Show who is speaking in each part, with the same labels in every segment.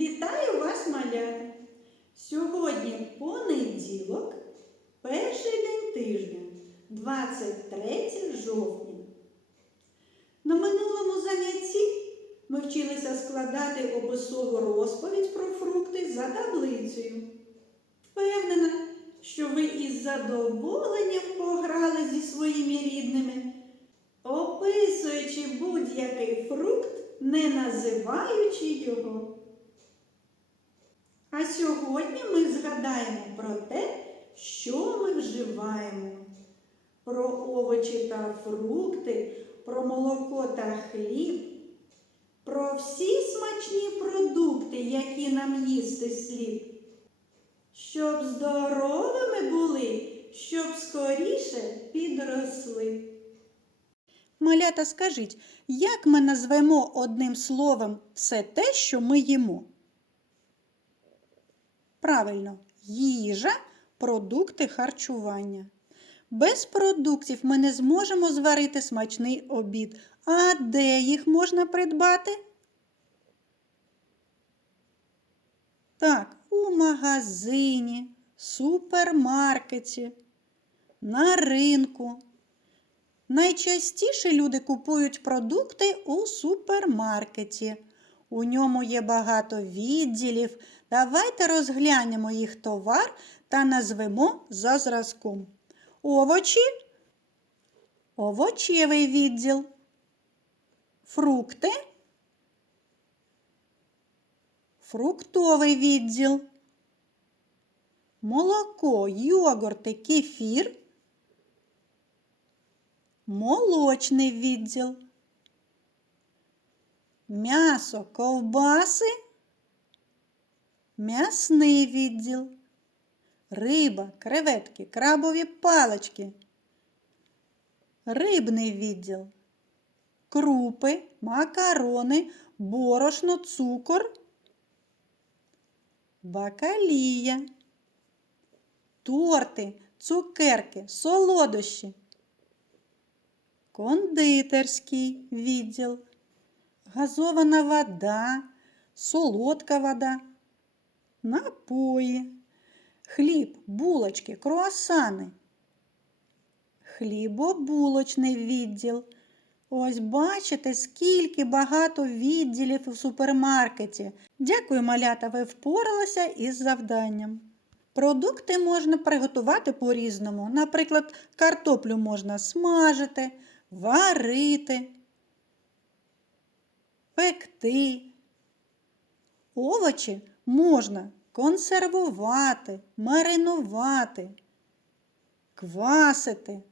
Speaker 1: Вітаю вас, малята! Сьогодні понеділок, перший день тижня, 23 жовтня. На минулому занятті ми вчилися складати описову розповідь про фрукти за таблицею. Впевнена, що ви із задоволенням пограли зі своїми рідними, описуючи будь-який фрукт, не називаючи його. А сьогодні ми згадаємо про те, що ми вживаємо. Про овочі та фрукти, про молоко та хліб, про всі смачні продукти, які нам їсти слід. Щоб здоровими були, щоб скоріше підросли. Малята, скажіть, як ми назвемо одним словом все те, що ми їмо? Правильно, їжа, продукти харчування. Без продуктів ми не зможемо зварити смачний обід. А де їх можна придбати? Так, у магазині, супермаркеті, на ринку. Найчастіше люди купують продукти у супермаркеті. У ньому є багато відділів. Давайте розглянемо їх товар та назвемо за зразком. Овочі овочевий відділ. Фрукти фруктовий відділ. Молоко, йогурти, кефір. Молочний відділ. М'ясо, ковбаси, м'ясний відділ, риба, креветки, крабові палички, рибний відділ, крупи, макарони, борошно, цукор, бакалія, торти, цукерки, солодощі, кондитерський відділ газована вода, солодка вода, напої, хліб, булочки, круасани, хлібобулочний відділ. Ось бачите, скільки багато відділів у супермаркеті. Дякую, малята, ви впоралися із завданням. Продукти можна приготувати по-різному. Наприклад, картоплю можна смажити, варити пекти. Овочі можна консервувати, маринувати, квасити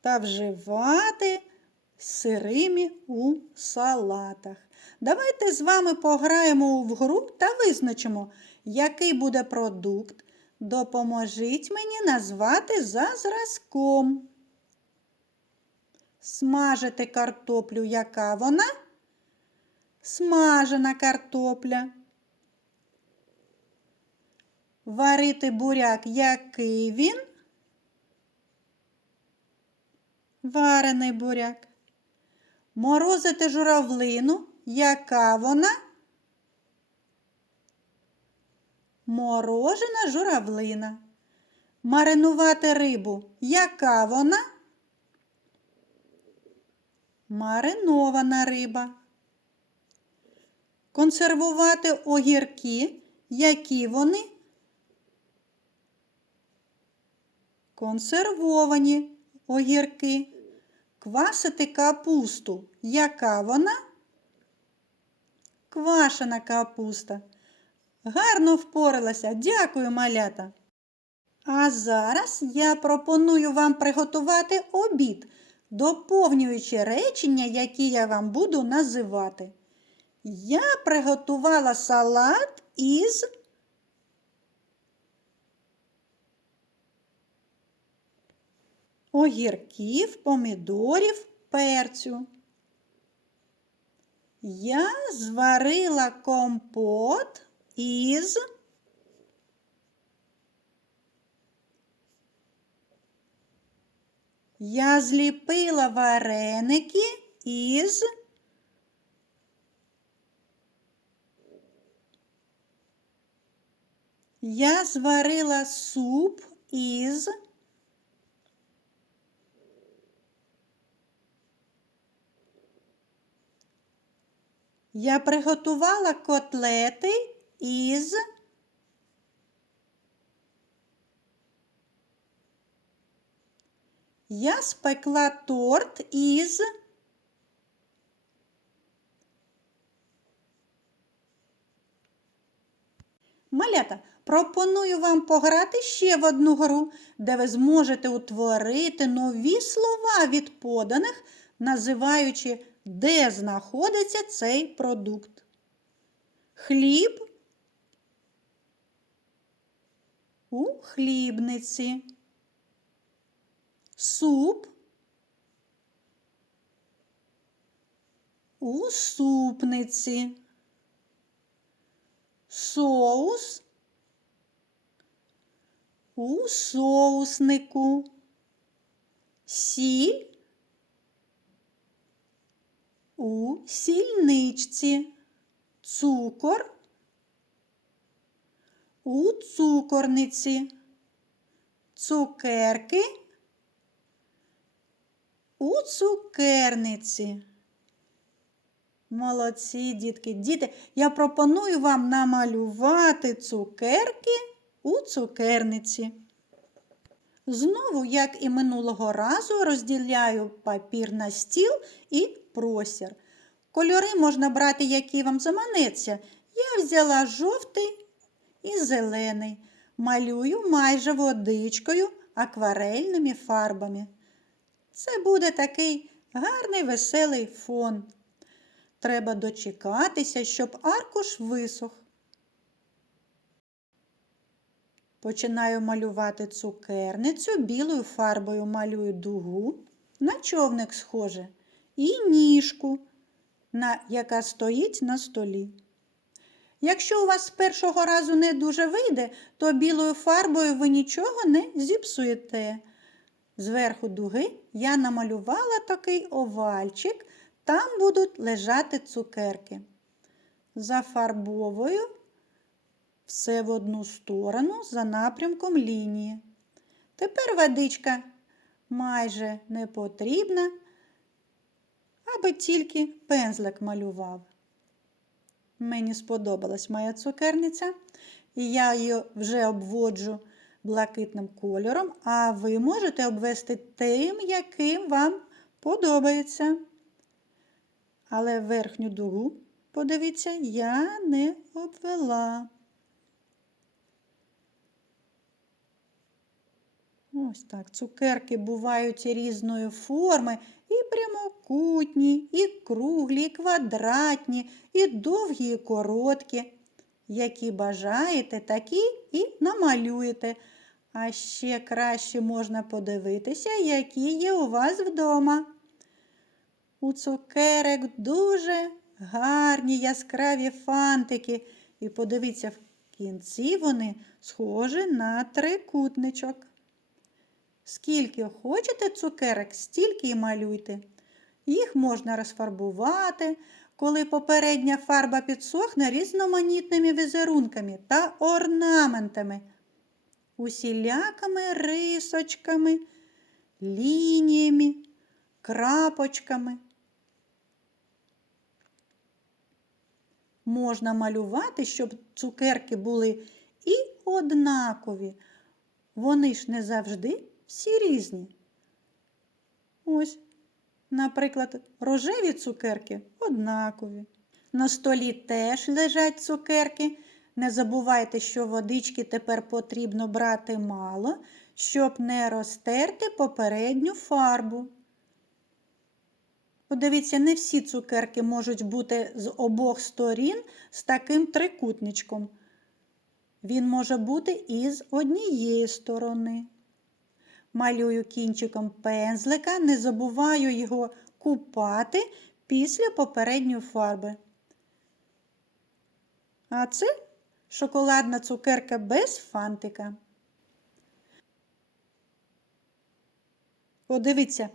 Speaker 1: та вживати сирими у салатах. Давайте з вами пограємо в гру та визначимо, який буде продукт. Допоможіть мені назвати за зразком. Смажити картоплю, яка вона? Смажена картопля. Варити буряк, який він? Варений буряк. Морозити журавлину, яка вона? Морожена журавлина. Маринувати рибу, яка вона? Маринована риба. Консервувати огірки, які вони? Консервовані огірки. Квасити капусту. Яка вона? Квашена капуста. Гарно впоралася. Дякую, малята. А зараз я пропоную вам приготувати обід, доповнюючи речення, які я вам буду називати. Я приготувала салат із огірків, помідорів, перцю. Я зварила компот із Я зліпила вареники із Я зварила суп із. Я приготувала котлети із. Я спекла торт із. Малята, пропоную вам пограти ще в одну гру, де ви зможете утворити нові слова від поданих, називаючи, де знаходиться цей продукт. Хліб у хлібниці. Суп у супниці. Соус у соуснику. Сіль у сільничці. Цукор у цукорниці. Цукерки у цукерниці. Молодці, дітки. Діти, я пропоную вам намалювати цукерки у цукерниці. Знову, як і минулого разу, розділяю папір на стіл і простір. Кольори можна брати, які вам заманеться. Я взяла жовтий і зелений. Малюю майже водичкою, акварельними фарбами. Це буде такий гарний веселий фон. Треба дочекатися, щоб аркуш висох. Починаю малювати цукерницю, білою фарбою малюю дугу, на човник схоже, і ніжку, на, яка стоїть на столі. Якщо у вас з першого разу не дуже вийде, то білою фарбою ви нічого не зіпсуєте. Зверху дуги я намалювала такий овальчик, там будуть лежати цукерки. Зафарбовую все в одну сторону за напрямком лінії. Тепер водичка майже не потрібна, аби тільки пензлик малював. Мені сподобалась моя цукерниця, і я її вже обводжу блакитним кольором, а ви можете обвести тим, яким вам подобається. Але верхню дугу, подивіться, я не обвела. Ось так. Цукерки бувають різної форми, і прямокутні, і круглі, і квадратні, і довгі, і короткі. Які бажаєте, такі і намалюєте. А ще краще можна подивитися, які є у вас вдома. У цукерок дуже гарні яскраві фантики. І подивіться, в кінці вони схожі на трикутничок. Скільки хочете цукерок, стільки і малюйте. Їх можна розфарбувати, коли попередня фарба підсохне різноманітними візерунками та орнаментами, усілякими рисочками, лініями, крапочками. Можна малювати, щоб цукерки були і однакові. Вони ж не завжди всі різні. Ось, наприклад, рожеві цукерки однакові. На столі теж лежать цукерки. Не забувайте, що водички тепер потрібно брати мало, щоб не розтерти попередню фарбу. Подивіться, не всі цукерки можуть бути з обох сторін з таким трикутничком. Він може бути і з однієї сторони. Малюю кінчиком пензлика, не забуваю його купати після попередньої фарби. А це шоколадна цукерка без фантика. Подивіться,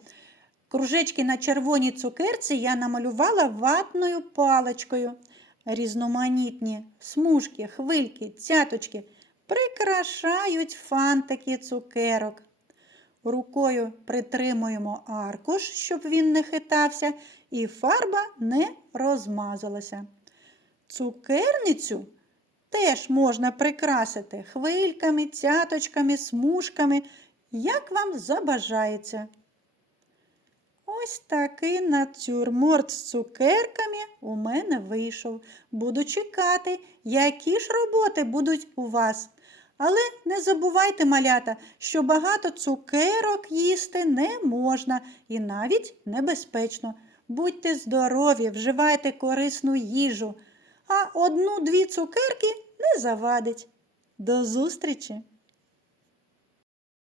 Speaker 1: кружечки на червоній цукерці я намалювала ватною паличкою. Різноманітні смужки, хвильки, цяточки прикрашають фантики цукерок. Рукою притримуємо аркуш, щоб він не хитався, і фарба не розмазалася. Цукерницю теж можна прикрасити хвильками, цяточками, смужками, як вам забажається. Ось такий натюрморт з цукерками у мене вийшов. Буду чекати, які ж роботи будуть у вас. Але не забувайте, малята, що багато цукерок їсти не можна і навіть небезпечно. Будьте здорові, вживайте корисну їжу, а одну-дві цукерки не завадить. До зустрічі!